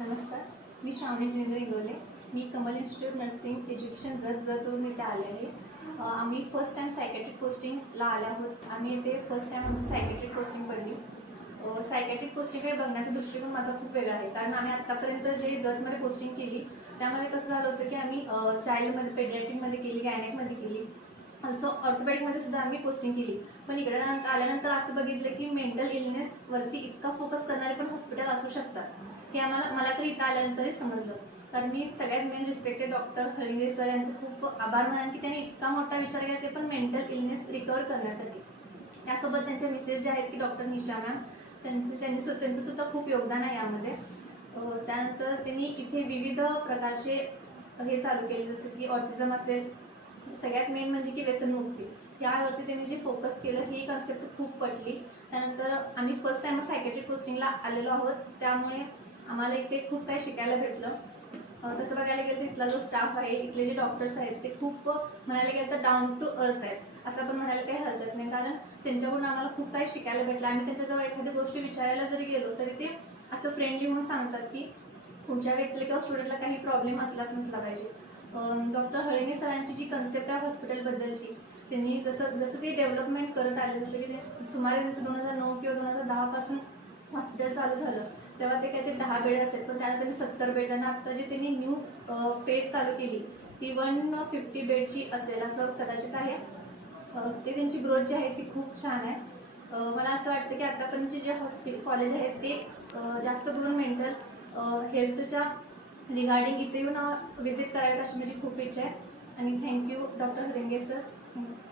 नमस्कार, मी श्रावणी जिनेंद्र इंगवले. मी Kamal institute nursing education जतवरून इथे आले आहे. आम्ही फर्स्ट टाईम सायकॅट्रिक पोस्टिंगला आले आहोत. आम्ही इथे फर्स्ट टाईम आमची सायकॅट्रिक पोस्टिंग पडली. सायकॅट्रिक पोस्टिंगकडे बघण्याचा दृष्टिकोन माझा खूप वेगळा आहे, कारण आम्ही आत्तापर्यंत जे जतमध्ये पोस्टिंग केली त्यामध्ये कसं झालं होतं की आम्ही चाइल्डमध्ये, पेडियाट्रिकमध्ये केली, गायनेकमध्ये केली, ऑल्सो ऑर्थोपेडिकमध्ये सुद्धा आम्ही पोस्टिंग केली. पण इकडे आल्यानंतर असं बघितलं की मेंटल इलनेसवरती इतका फोकस करणारे पण हॉस्पिटल असू शकतात, हे मला तरी इथं आल्यानंतरच समजलं. कारण मी सगळ्यात मेन रिस्पेक्टेड डॉक्टर हळिंगे सर यांचे खूप आभार मानेन की त्यांनी इतका मोठा विचार केला, ते पण मेंटल इलनेस रिकवर करण्यासाठी. त्यासोबत त्यांच्या मिसेस जे आहेत की डॉक्टर निशा मॅम, त्यांचं सुद्धा खूप योगदान आहे यामध्ये. त्यानंतर त्यांनी इथे विविध प्रकारचे हे चालू केले, जसं की ऑटिझम असेल, सगळ्यात मेन म्हणजे की व्यसनमुक्ती, यावरती त्यांनी जे फोकस केलं ही कन्सेप्ट खूप पटली. त्यानंतर आम्ही फर्स्ट टाईम सायकॅट्रिक पोस्टिंगला आलेलो आहोत, त्यामुळे आम्हाला इथे खूप काही शिकायला भेटलं. तसं बघायला गेलं तर इथला जो स्टाफ आहे, इथले जे डॉक्टर्स आहेत ते खूप म्हणायला गेलं तर डाऊन टू अर्थ आहेत, असं पण म्हणायला काही हरकत नाही. कारण त्यांच्याकडून आम्हाला खूप काही शिकायला भेटलं. आम्ही त्यांच्याजवळ एखादी गोष्ट विचारायला जरी गेलो तरी ते असं फ्रेंडली होऊन सांगतात की पुढच्या व्यक्तीला किंवा स्टुडंटला काही प्रॉब्लेम असलाच नसला पाहिजे. डॉक्टर हळिंगे सरांची जी कन्सेप्ट आहे हॉस्पिटलबद्दलची, त्यांनी जसं ते डेव्हलपमेंट करत आले, जसं की ते सुमारे त्यांचं 2009 किंवा 2010 हॉस्पिटल चालू झालं, तेव्हा ते काहीतरी 10 बेड असेल, पण त्याला त्यांनी 70 बेड, आणि आत्ता जी त्यांनी न्यू फेज चालू केली ती 150 बेडची असेल असं कदाचित आहे. ते त्यांची ग्रोथ जी आहे ती खूप छान आहे. मला असं वाटतं की आत्तापर्यंतचे जे कॉलेज आहेत ते जास्त करून मेंटल हेल्थच्या रिगार्डिंग इथे येऊन व्हिजिट करावेत अशी माझी खूप इच्छा आहे. आणि थँक्यू डॉक्टर हळिंगे सर. थँक्यू.